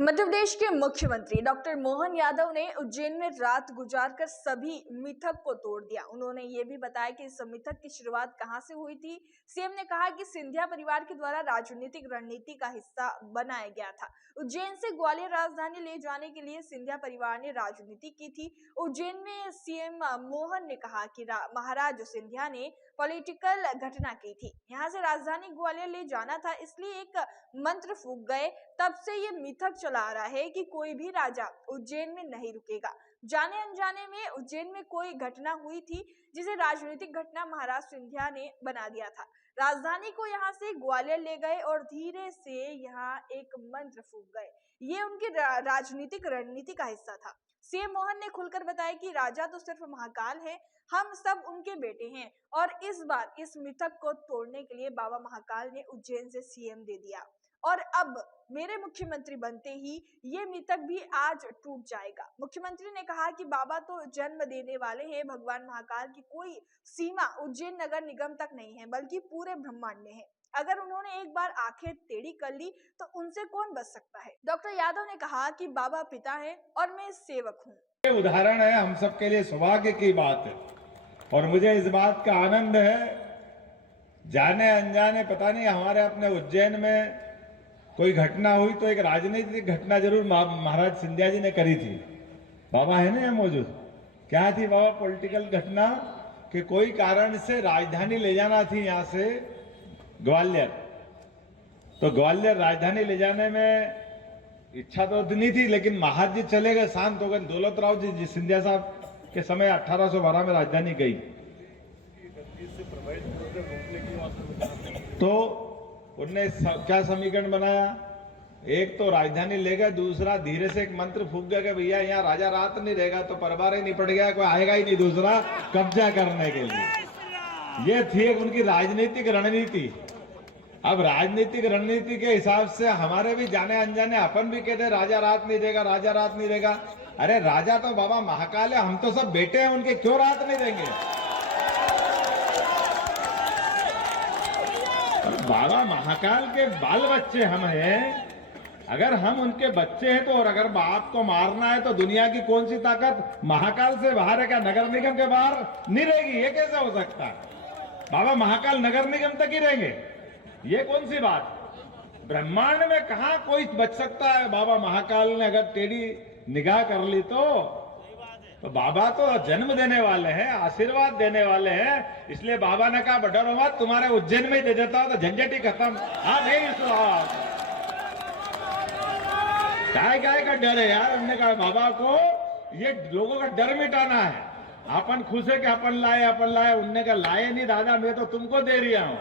मध्य प्रदेश के मुख्यमंत्री डॉक्टर मोहन यादव ने उज्जैन में रात गुजारकर सभी मिथक को तोड़ दिया। उन्होंने ये भी बताया कि इस मिथक की शुरुआत कहां से हुई थी। सीएम ने कहा कि सिंधिया परिवार के द्वारा राजनीतिक रणनीति का हिस्सा बनाया गया था। उज्जैन से ग्वालियर राजधानी ले जाने के लिए सिंधिया परिवार ने राजनीति की थी। उज्जैन में सीएम मोहन ने कहा कि महाराज सिंधिया ने पॉलिटिकल घटना की थी। यहाँ से राजधानी ग्वालियर ले जाना था, इसलिए एक मंत्र फूंक गए। तब से ये मिथक चला आ रहा है कि कोई भी राजा उज्जैन में नहीं रुकेगा। जाने अनजाने में उज्जैन में कोई घटना हुई थी जिसे राजनीतिक घटना महाराज सिंधिया ने बना दिया था। राजधानी को यहाँ से ग्वालियर ले गए और धीरे से यहाँ एक मंत्र फूंक गए। ये उनकी राजनीतिक रणनीति का हिस्सा था। सीएम मोहन ने खुलकर बताया कि राजा तो सिर्फ महाकाल है, हम सब उनके बेटे हैं और इस बार इस मिथक को तोड़ने के लिए बाबा महाकाल ने उज्जैन से सीएम दे दिया और अब मेरे मुख्यमंत्री बनते ही ये मिथक भी आज टूट जाएगा। मुख्यमंत्री ने कहा कि बाबा तो जन्म देने वाले हैं, भगवान महाकाल की कोई सीमा उज्जैन नगर निगम तक नहीं है बल्कि पूरे ब्रह्मांड में है। अगर उन्होंने एक बार आंखें टेढ़ी कर ली तो उनसे कौन बच सकता है। डॉक्टर यादव ने कहा कि बाबा पिता है और मैं सेवक हूँ। ये उदाहरण है, हम सबके लिए सौभाग्य की बात है और मुझे इस बात का आनंद है, जाने अनजाने पता नहीं हमारे अपने उज्जैन में कोई घटना हुई तो एक राजनीतिक घटना जरूर महाराज सिंधिया जी ने करी थी। बाबा है ना यहाँ मौजूद। क्या थी बाबा पॉलिटिकल घटना कि कोई कारण से राजधानी ले जाना थी यहाँ से ग्वालियर। तो ग्वालियर राजधानी ले जाने में इच्छा तो नहीं थी, लेकिन महाराज जी चले गए, शांत हो गए। दौलत राव जी सिंधिया साहब के समय 1812 में राजधानी गई। तो उनने क्या समीकरण बनाया, एक तो राजधानी ले गए, दूसरा धीरे से एक मंत्र फूंक गया कि भैया यहाँ राजा रात नहीं रहेगा तो परिवार ही नहीं पड़ गया, कोई आएगा ही नहीं दूसरा कब्जा करने के लिए। ये थी एक उनकी राजनीतिक रणनीति। अब राजनीतिक रणनीति के हिसाब से हमारे भी जाने अनजाने अपन भी कहते राजा रात नहीं देगा, राजा रात नहीं देगा। अरे राजा तो बाबा महाकाल है, हम तो सब बेटे हैं उनके, क्यों रात नहीं देंगे। बाबा महाकाल के बाल बच्चे हम हैं, अगर हम उनके बच्चे हैं तो, और अगर बाप को मारना है तो दुनिया की कौन सी ताकत महाकाल से बाहर है क्या? नगर निगम के बाहर नहीं रहेगी, ये कैसे हो सकता है? बाबा महाकाल नगर निगम तक ही रहेंगे, ये कौन सी बात? ब्रह्मांड में कहां कोई बच सकता है? बाबा महाकाल ने अगर टेढ़ी निगाह कर ली तो बाबा तो जन्म देने वाले हैं, आशीर्वाद देने वाले हैं। इसलिए बाबा ने कहा डरो मत, तुम्हारे उज्जैन में ही दे देता हूं तो झंझट ही खत्म। हाँ नहीं काय का डर है यार। हमने कहा बाबा को ये लोगों का डर मिटाना है। अपन खुश है कि अपन लाए। उनने कहा लाए नहीं दादा, मैं तो तुमको दे रहा हूं।